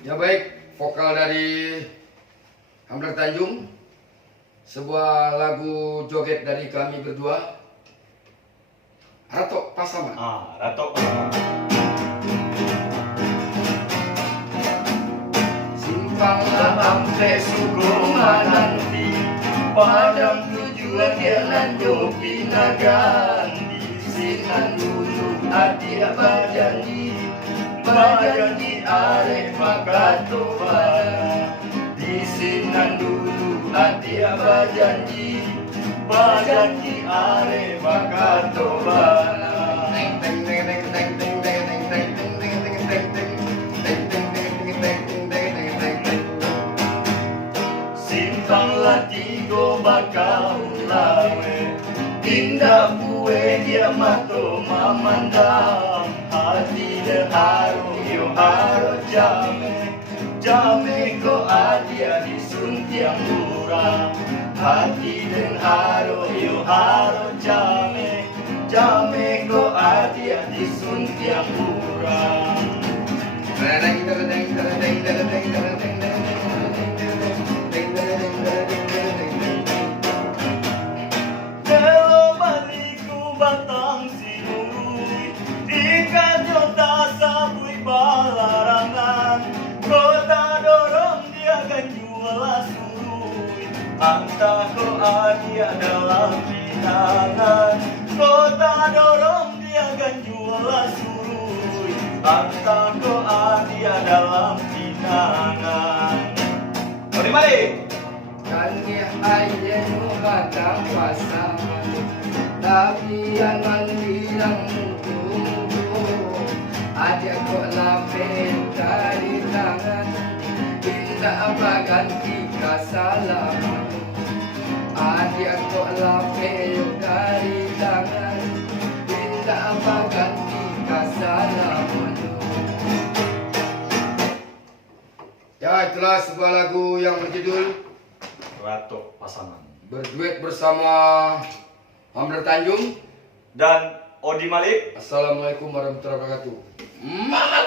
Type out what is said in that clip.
Ya baik, vokal dari Hamdan Tanjung, sebuah lagu joget dari kami berdua, Ratok Pasaman. Ratok Pasaman. Simpanglah ampe sukoma nanti, padang tujuan dia nanjo pinaganti. Sinan dulu hati apa janji, bajanji arek makato bana. Di sinan dulu hati apa janji, bajanji arek makato bana. Teng teng teng teng teng teng teng teng teng teng teng teng teng teng teng teng teng teng teng. Simpang latigo bakau lawe, indah bue dia mato mamandang. Hati de haro yo haro jame, jame ko adia di suntiang murah. Hati den haro yo haro jame, jame ko adia di suntiang murah. Tereng tereng tereng tereng tereng tereng. Delo baliku batang sinului, jika jota sabui balarangan, kota dorong dia akan jual surui, anta ko adia dalam pinangan, kota dorong dia akan jual surui, anta ko adia dalam pinangan. Mari. Kani ayen batang pasaman, tapi jangan bilang mutu-mutu. Adik kok lapet dari tangan, minta apa ganti kesalahan. Adik kok lapet dari tangan, minta apa ganti kesalahan. Ya, itulah sebuah lagu yang berjudul Ratok Pasaman, berduet bersama Hamdan Tanjung dan Odi Malik. Assalamualaikum warahmatullahi wabarakatuh. Mama